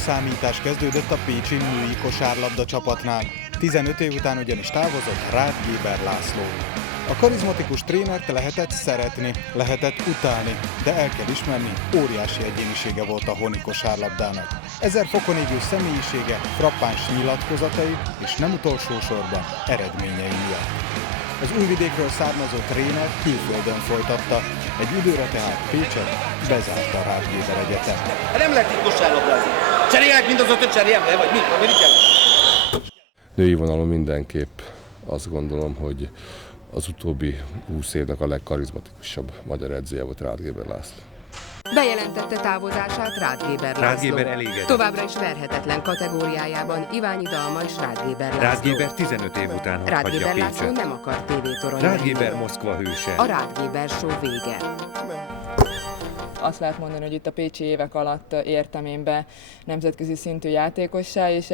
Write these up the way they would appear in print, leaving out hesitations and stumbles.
időszámítás kezdődött a pécsi női kosárlabda csapatnál. 15 év után ugyanis távozott Ráth Géber László. A karizmatikus trénert lehetett szeretni, lehetett utálni, de el kell ismerni, óriási egyénisége volt a honi kosárlabdának. 1000 fokon égő személyisége, frappáns nyilatkozatai és nem utolsó sorban eredményei miatt. Az Újvidékről származó tréner külföldön folytatta, egy időre tehát Pécset bezárta a Ráth Géber Egyetem. Nem lehet itt kosárlabdázni. Cserélek mindazot, hogy cseréljem, vagy mit kell? Női vonalon mindenképp azt gondolom, hogy az utóbbi 20 évnek a legkarizmatikusabb magyar edzője volt Ráth Géber László. Bejelentette távozását Ráth Géber László. Ráth Géber elégedett. Továbbra is verhetetlen kategóriájában Iványi Dalma és Ráth Géber László. Ráth Géber 15 év után Ráth hagyja Géber László Pécset. nem akar tévétoronyra. Ráth Géber Moszkva hőse. A Ráth Géber show vége. Azt lehet mondani, hogy itt a pécsi évek alatt értem én be nemzetközi szintű játékossá, és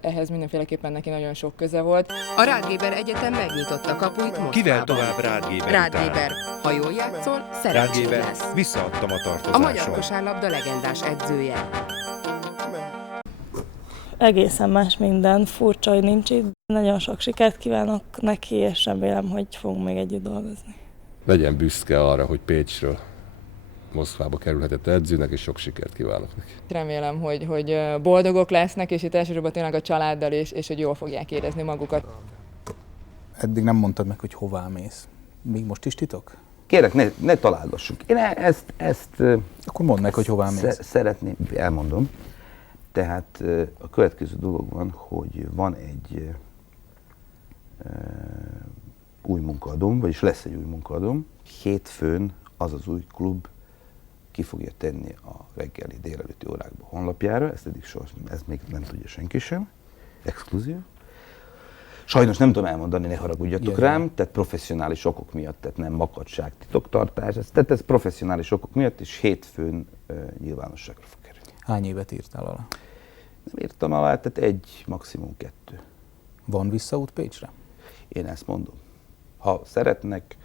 ehhez mindenféleképpen neki nagyon sok köze volt. A Ráth Géber Egyetem megnyitotta kapuit Moszkvában. Kivel tovább Ráth Géber Ráth után? Géber, ha jól játszol, Ráth szerencsés Géber, lesz. visszaadtam a A tartozáson. magyar kosárlabda legendás edzője. Egészen más minden, furcsa, hogy nincs itt. Nagyon sok sikert kívánok neki, és remélem, hogy fogunk még együtt dolgozni. Legyen büszke arra, hogy Pécsről Moszkvába kerülhetett edzőnek, és sok sikert kívánok neki. Remélem, hogy boldogok lesznek, és itt elsősorban tényleg a családdal, és hogy jól fogják érezni magukat. Eddig nem mondtad meg, hogy hová mész. Még most is titok? Kérek, ne találgassuk. Én ezt Akkor mondd meg, hogy hová mész. szeretném, elmondom. Tehát a következő dolog van, hogy van egy új munkaadóm, vagyis lesz egy új munkaadóm. Hétfőn az az új klub ki fogja tenni a reggeli délelőtti órákba honlapjára, ezt még nem tudja senki sem, exkluzív. Sajnos nem tudom elmondani, ne haragudjatok rám, tehát professzionális okok miatt, tehát nem makacság, titoktartás, tehát ez professzionális okok miatt, és hétfőn nyilvánosságra fog kerülni. Hány évet írtál alá? Nem írtam alá, tehát 1, maximum 2. Van visszaút Pécsre? Én ezt mondom. Ha szeretnek,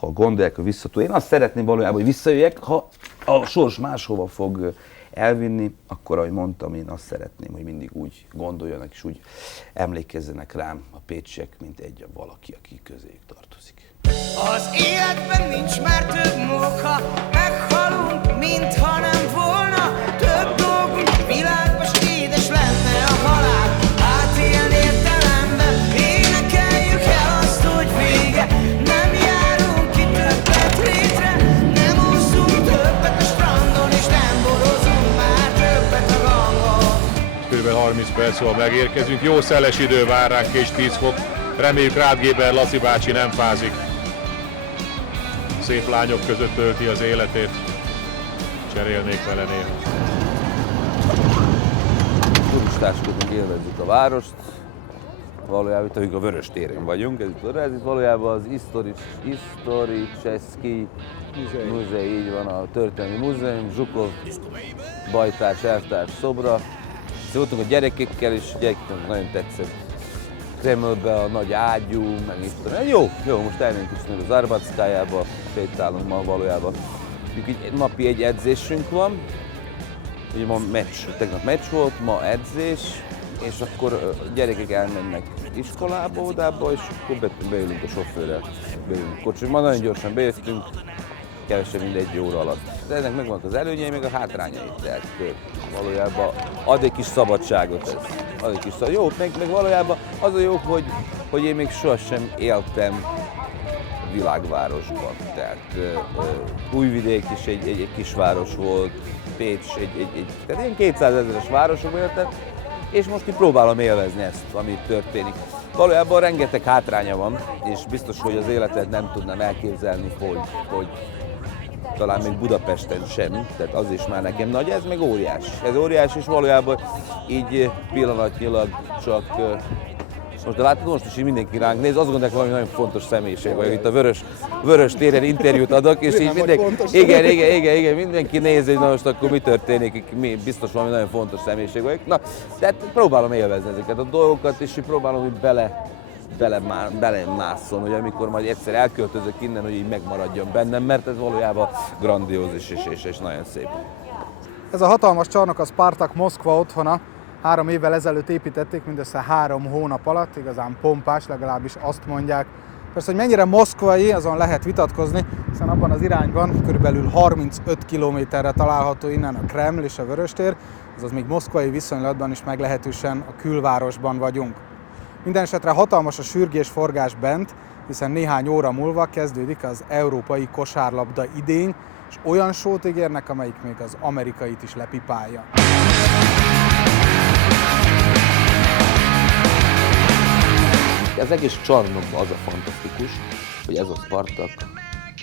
ha gondolják, hogy visszatúl. Én azt szeretném valójában, hogy visszajöjjek, ha a sors máshova fog elvinni, akkor, ahogy mondtam, én azt szeretném, hogy mindig úgy gondoljanak és úgy emlékezzenek rám a pécsiek, mint egy valaki, aki közéjük tartozik. Az életben nincs már több móka, meghalunk, mintha nem volna. Több dolgunk világban, s édes lenne a halál. Hát ilyen értelemben énekeljük el azt, hogy vége. Nem járunk ki többet létre, nem úszunk többet a strandon, és nem borozunk már többet a gangon. Körülbelül 30 perc múlva megérkezünk, jó szeles idő vár ránk és 10 fok. Reméljük Ráth Géber Laci bácsi nem fázik. Szép lányok között tölti az életét. Cserélnék vele néha. Turistáskodunk, élvezzük a várost. Valójában itt a Vörös téren vagyunk. Ez itt valójában az Historiczewski Múzeum, így van, a történelmi múzeum, Zsukov bajtárs, elvtárs szobra. Voltunk a gyerekekkel, és a gyerekeknek nagyon tetszett. Kremlbe a nagy ágyú, meg itt. Jó, most elmegyünk kicsit az Arbackájába, sétálunk ma valójában. Napi egy edzésünk van, ugye ma tegnap meccs volt, ma edzés, és akkor a gyerekek elmennek iskolába, odába, és akkor beülünk a sofőrrel, beülünk a kocsiba. Ma nagyon gyorsan bejöttünk, kevesebb mint 1 óra alatt. De ennek megvannak az előnyei, meg a hátrányai. Tehát valójában ad egy kis szabadságot ez. Ad egy kis jó, meg valójában az a jó, hogy én még sohasem éltem világvárosban. Tehát Újvidék is egy kisváros volt, Pécs tehát ilyen 200 000-es városokban éltem, és most így próbálom élvezni ezt, ami történik. Valójában rengeteg hátránya van, és biztos, hogy az életet nem tudnám elképzelni, hogy talán még Budapesten sem, tehát az is már nekem nagy, ez meg óriás. Ez óriás, és valójában így pillanatnyilag csak, most látod, most is így mindenki ránk néz, azt gondolják, valami nagyon fontos személyiség vagyok. Itt a Vörös téren interjút adok, és így mindenki, igen, mindenki néz, hogy na most akkor mi történik, biztos valami nagyon fontos személyiség vagyok. Na, tehát próbálom élvezni ezeket a dolgokat, és így próbálom, hogy belemásszon, hogy amikor majd egyszer elköltözök innen, hogy így megmaradjon bennem, mert ez valójában grandiózis és nagyon szép. Ez a hatalmas csarnok a Spartak Moszkva otthona. 3 évvel ezelőtt építették, mindössze 3 hónap alatt, igazán pompás, legalábbis azt mondják. Persze, hogy mennyire moszkvai, azon lehet vitatkozni, hiszen abban az irányban körülbelül 35 kilométerre található innen a Kreml és a Vöröstér, azaz még moszkvai viszonylatban is meglehetősen a külvárosban vagyunk. Mindenesetre hatalmas a sürgés-forgás bent, hiszen néhány óra múlva kezdődik az európai kosárlabda idény, és olyan sót ígérnek, amelyik még az amerikait is lepipálja. Az egész csarnokban az a fantasztikus, hogy ez a Spartak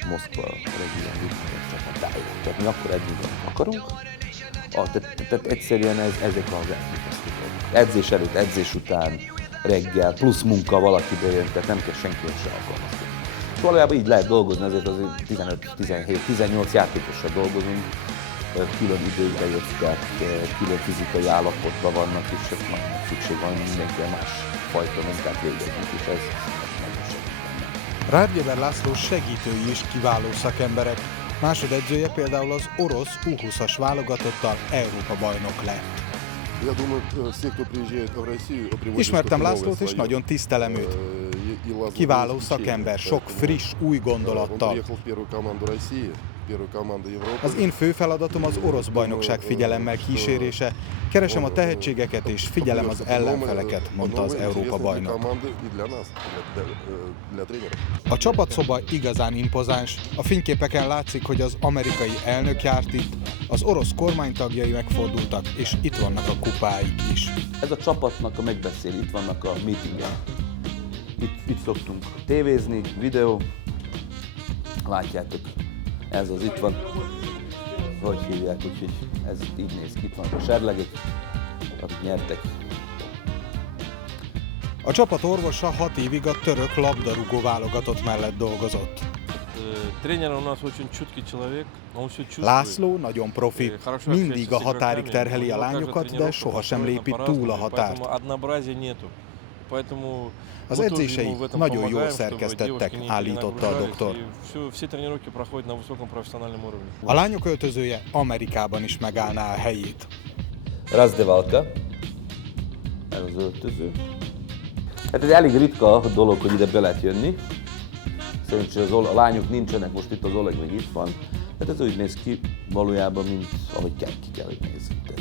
Moszkva regionális csapatája. Tehát mi akkor edzünk, akarunk. Tehát egyszerűen ezek az elképesztőek. Edzés előtt, edzés után, reggel, plusz munka valaki bejön, tehát nem kell senkivel se alkalmazni. És valójában így lehet dolgozni, ezért azért 15, 17, 18 játékossal dolgozunk, külön időkbe jöttek, külön fizikai állapotban vannak, és ez nagyon szükség van mindenkivel más fajta munkát végezünk, és ez nagyon segít. Rádgéber László segítői is kiváló szakemberek. Másodedzője például az orosz U20-as válogatottal Európa-bajnok lett. Ismertem Lászlót és nagyon tisztelem őt. Kiváló szakember, sok friss, új gondolattal. Az én fő feladatom az orosz bajnokság figyelemmel kísérése. Keresem a tehetségeket és figyelem az ellenfeleket, mondta az Európa-bajnok. A csapatszoba igazán impozáns. A fényképeken látszik, hogy az amerikai elnök járt itt, az orosz kormánytagjai megfordultak, és itt vannak a kupáik is. Ez a csapatnak a megbeszél, itt vannak a meetingen. Itt szoktunk tévézni, videó, látjátok, ez az itt van, hogy hívják, úgyhogy ez így néz ki, itt vannak a serlegek, akik nyertek. A csapat orvosa 6 évig a török labdarúgó válogatott mellett dolgozott. László nagyon profi, mindig a határig terheli a lányokat, de sohasem lépi túl a határt. Az edzései nagyon jól szerkesztettek, állította a doktor. A lányok öltözője Amerikában is megállná a helyét. Razdevalka, ez az öltöző. Hát ez elég ritka dolog, hogy ide be lehet jönni. Szerintem a lányok nincsenek, most itt az Oleg még itt van. Hát ez úgy néz ki valójában, mint ahogy ki kell, hogy nézzük.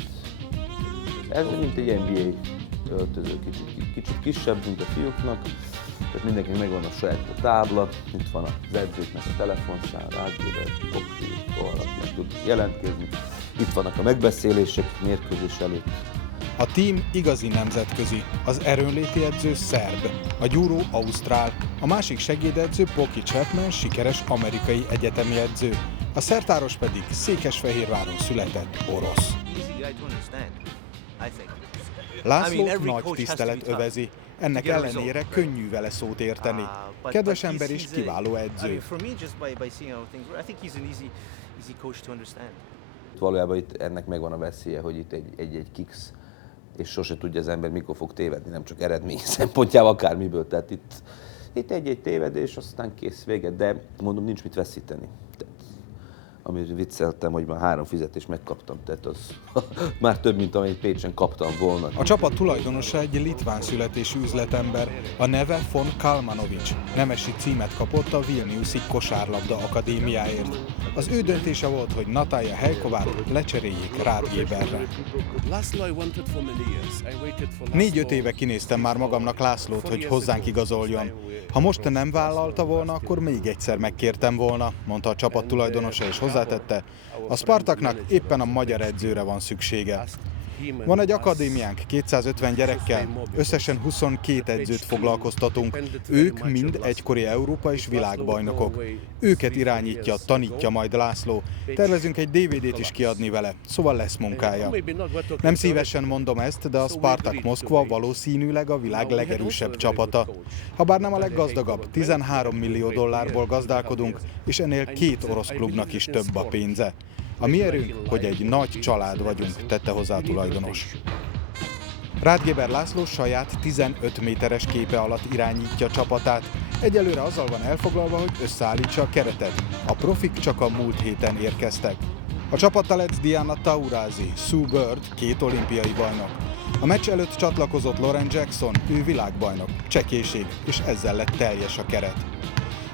Ez mint egy NBA öltöző, kicsit kisebb, mint a fiúknak. Tehát mindenkinek megvan a saját tábla, itt van az edzőknek a telefonszám, Rádgéber, Pokti, valakinek tud jelentkezni. Itt vannak a megbeszélések mérkőzés előtt. A tím igazi nemzetközi, az erőnléti edző szerb, a gyúró ausztrál, a másik segédedző Poki Chapman sikeres amerikai egyetemi edző, a szertáros pedig Székesfehérváron született orosz. Lászlót nagy tisztelet övezi, ennek ellenére könnyű vele szót érteni. Kedves ember és kiváló edző. Valójában itt ennek megvan a veszélye, hogy itt egy kix, és sose tudja az ember, mikor fog tévedni, nem csak eredmény szempontjával, akármiből. Tehát itt egy tévedés, aztán kész, vége, de mondom, nincs mit veszíteni. Amit vicceltem, hogy már 3 fizetést megkaptam, tehát az már több, mint amit Pécsen kaptam volna. A csapat tulajdonosa egy litván születésű üzletember, a neve von Kalmanovics. Nemesi címet kapott a Vilniuszi kosárlabda akadémiáért. Az ő döntése volt, hogy Natalja Helkovát lecseréljék Rádgéberre. 4-5 éve kinéztem már magamnak Lászlót, hogy hozzánk igazoljon. Ha most nem vállalta volna, akkor még egyszer megkértem volna, mondta a csapat tulajdonosa, és hozzátette, a Spartaknak éppen a magyar edzőre van szüksége. Van egy akadémiánk 250 gyerekkel, összesen 22 edzőt foglalkoztatunk. Ők mind egykori Európa és világbajnokok. Őket irányítja, tanítja majd László. Tervezünk egy DVD-t is kiadni vele, szóval lesz munkája. Nem szívesen mondom ezt, de a Spartak Moszkva valószínűleg a világ legerősebb csapata. Habár nem a leggazdagabb, 13 millió dollárból gazdálkodunk, és ennél 2 orosz klubnak is több a pénze. A mi erőnk, hogy egy nagy család vagyunk, tette hozzá a tulajdonos. Rádgéber László saját 15 méteres képe alatt irányítja a csapatát. Egyelőre azzal van elfoglalva, hogy összeállítsa a keretet. A profik csak a múlt héten érkeztek. A csapattal lett Diana Taurasi, Sue Bird, 2 olimpiai bajnok. A meccs előtt csatlakozott Lauren Jackson, ő világbajnok, csekéség, és ezzel lett teljes a keret.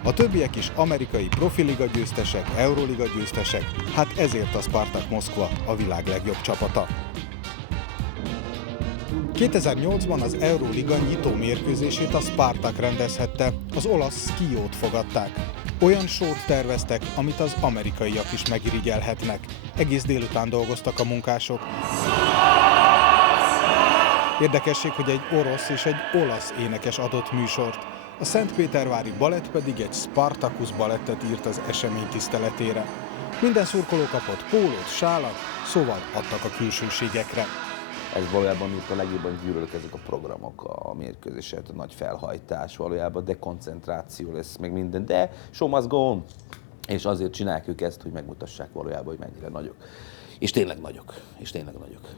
A többiek is amerikai profiliga győztesek, Euroliga győztesek, hát ezért a Spartak Moszkva a világ legjobb csapata. 2008-ban az Euroliga nyitó mérkőzését a Spartak rendezhette, az olasz Skiót fogadták. Olyan sót terveztek, amit az amerikaiak is megirigyelhetnek. Egész délután dolgoztak a munkások. Érdekesség, hogy egy orosz és egy olasz énekes adott műsort. A Szentpétervári balett pedig egy Spartacus balettet írt az esemény tiszteletére. Minden szurkoló kapott pólót, sálat, szóval adtak a külsőségekre. Ez valójában itt a legjobban gyűlölök ezek a programok, a mérkőzések, a nagy felhajtás, valójában dekoncentráció lesz, meg minden, de show must go on. És azért csinálják ők ezt, hogy megmutassák valójában, hogy mennyire nagyok. És tényleg nagyok. És tényleg nagyok.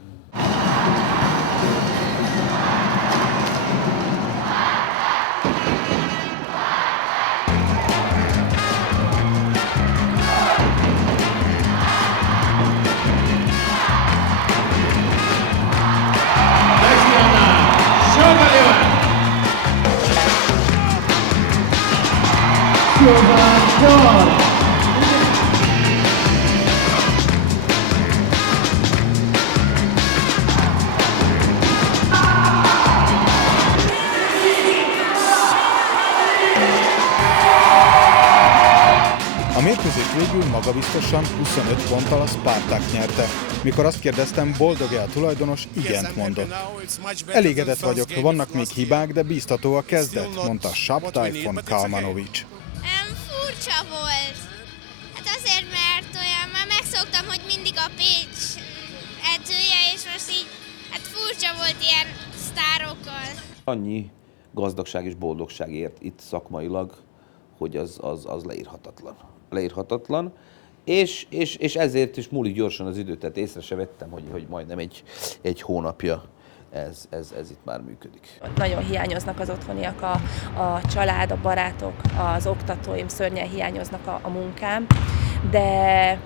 A mérkőzés végül magabiztosan 25 ponttal a Spartak nyerte. Mikor azt kérdeztem, boldog-e a tulajdonos, igent mondott. Elégedett vagyok, vannak még hibák, de bíztató a kezdet, mondta Sabtai von Kalmanovic. Furcsa volt. Hát azért, mert olyan, már megszoktam, hogy mindig a Pécs edzője, és most így, hát furcsa volt ilyen sztárokkal. Annyi gazdagság és boldogság ért itt szakmailag, hogy az leírhatatlan. És ezért is múlik gyorsan az idő, tehát észre se vettem, hogy majdnem egy hónapja ez itt már működik. Nagyon hiányoznak az otthoniak, a család, a barátok, az oktatóim, szörnyen hiányoznak a munkám, de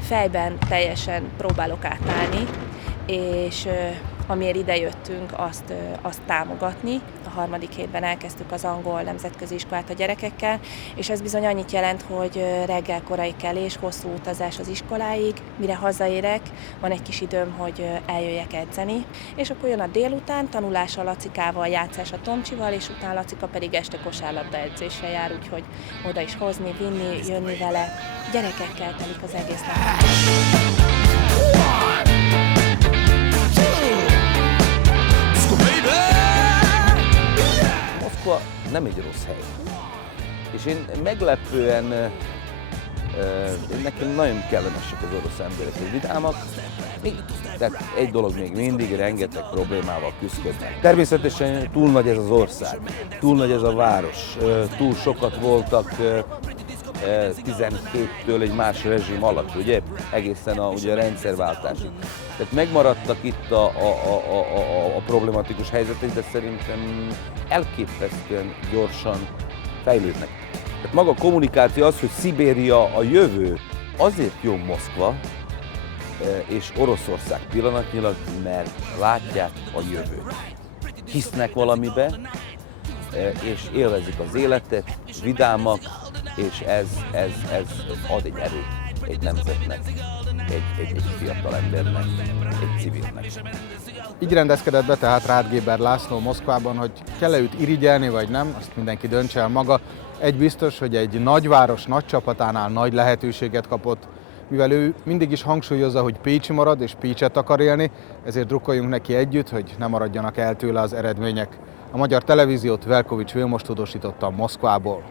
fejben teljesen próbálok átállni, és amiért idejöttünk, azt támogatni. A 3. hétben elkezdtük az angol nemzetközi iskolát a gyerekekkel, és ez bizony annyit jelent, hogy reggel korai kelés, hosszú utazás az iskoláig, mire hazaérek, van egy kis időm, hogy eljöjjek edzeni, és akkor jön a délután, tanulás a Lacikával, játszás a Tomcsival, és utána Lacika pedig este kosárlabda edzésre jár, úgyhogy oda is hozni, vinni, jönni vele. Gyerekekkel telik az egész nap. Moszkva nem egy rossz hely. És én meglepően, nekem nagyon kellemesek az orosz emberek, hogy vidámak. Tehát egy dolog még mindig, rengeteg problémával küzdködnek. Természetesen túl nagy ez az ország, túl nagy ez a város, túl sokat voltak 17-től egy más rezsim alatt, ugye? Egészen ugye a rendszerváltásig. Tehát megmaradtak itt a problematikus helyzetek, de szerintem elképesztően gyorsan fejlődnek. Tehát maga a kommunikáció az, hogy Szibéria a jövő, azért jó Moszkva és Oroszország pillanatnyilag, mert látják a jövőt. Hisznek valamibe, és élvezik az életet, vidámak, és ez ad egy erőt egy nemzetnek, egy fiatal embernek, egy civilnek. Így rendezkedett be tehát Rath Géber László Moszkvában, hogy kell-e őt irigyelni vagy nem, azt mindenki döntse el maga. Egy biztos, hogy egy nagyváros nagy csapatánál nagy lehetőséget kapott, mivel ő mindig is hangsúlyozza, hogy pécsi marad és Pécset akar élni, ezért drukkoljunk neki együtt, hogy ne maradjanak el tőle az eredmények. A Magyar Televíziót Velkovics Vilmos tudósította Moszkvából.